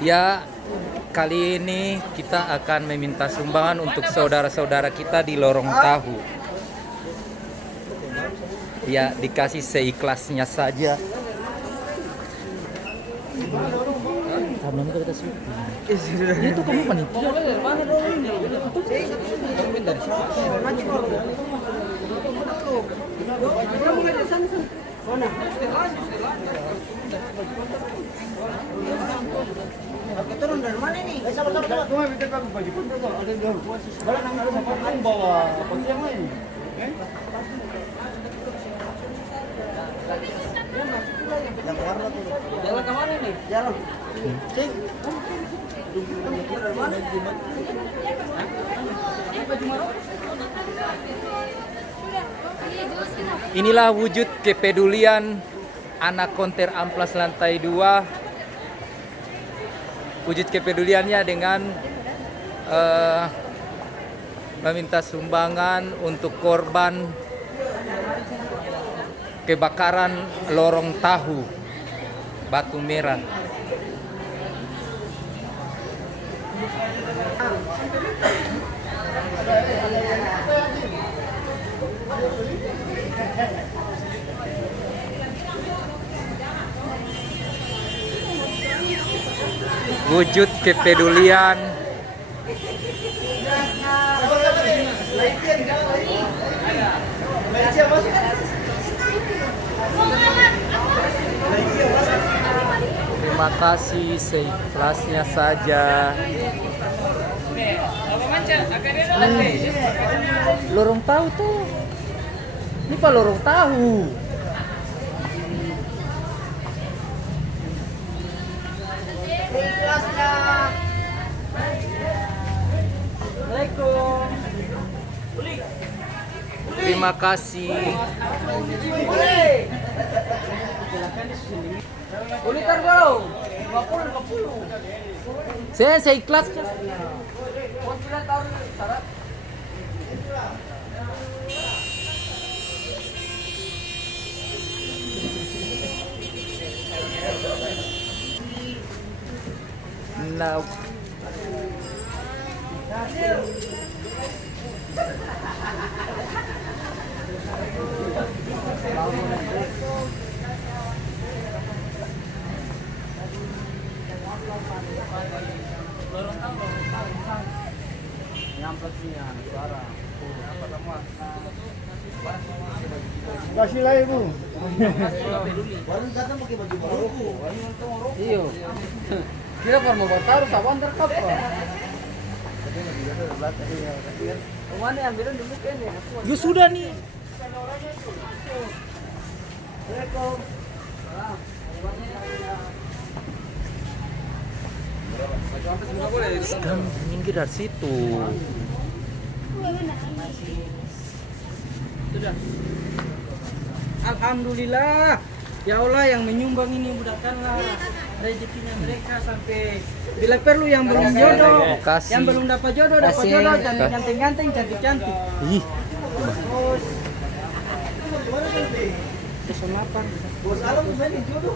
Ya, kali ini kita akan meminta sumbangan untuk saudara-saudara kita di Lorong Tahu. Ya, dikasih seikhlasnya saja. Itu kamu panitia. Turun dari mana ini? Jalan ke mana nih? Jalan. Sing. Inilah wujud kepedulian anak konter amplas lantai 2. Wujud kepeduliannya dengan meminta sumbangan untuk korban kebakaran Lorong Tahu Batu Merah. Wujud kepedulian terima kasih, seikhlasnya saja. Lorong Tahu tuh. Ini Pak Lorong Tahu. Assalamualaikum. Terima kasih. Uli bro. 50. Saya ikhlas. Now. Kasih lah ibu. Warung datang pakai baju Maroko. Iyo. Kira kalau mau bertaruh sawan terkap. Mana yang bilang dulu kan ya? Ya sudah nih. Assalamualaikum. Sekarang minggir dari situ. Sudah. Alhamdulillah. Ya Allah yang menyumbang ini mudahkanlah rezekinya mereka sampai bila perlu yang belum jodoh, Kasih. yang belum dapat jodoh, dapat jodoh, cantik-cantik, cantik-cantic. Ih, Kesunapan. Bos alam ini jodoh.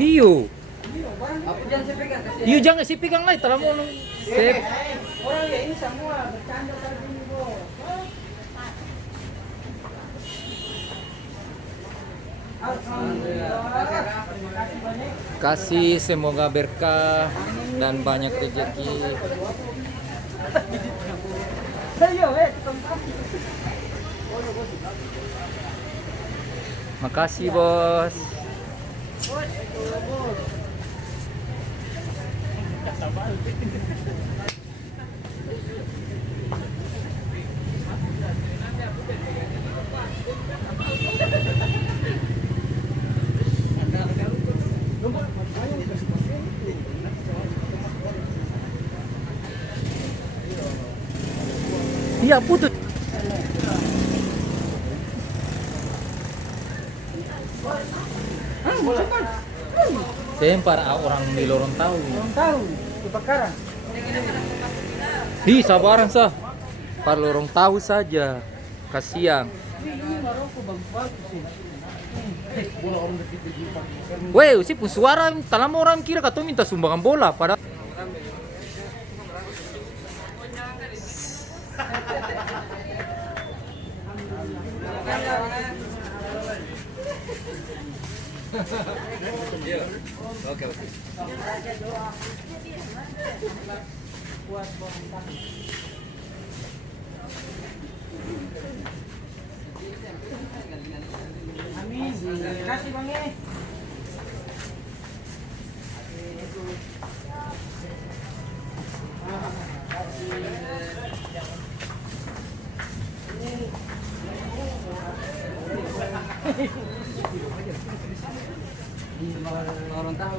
Hiu. Jangan saya pegang. Hiu jangan si pegang lagi telah mau sip. Orang ya ini semua bercanda tadi ini, Bro. Alhamdulillah. Terima kasih banyak. Kasih semoga berkah dan banyak rezeki. Ayo, tempat. Makasih bos. Iya putus. Sempar orang di lorong tahu. Belum tahu kebakaran. Hi, sabaran sah. Par lorong tahu saja. Kasihan. Ini Maroko bagus-bagus sih. Weh, si pun suara talam orang kira kata minta sumbangan bola pada Oke, oke. Amin. Terima kasih Bang E. Orang tahu.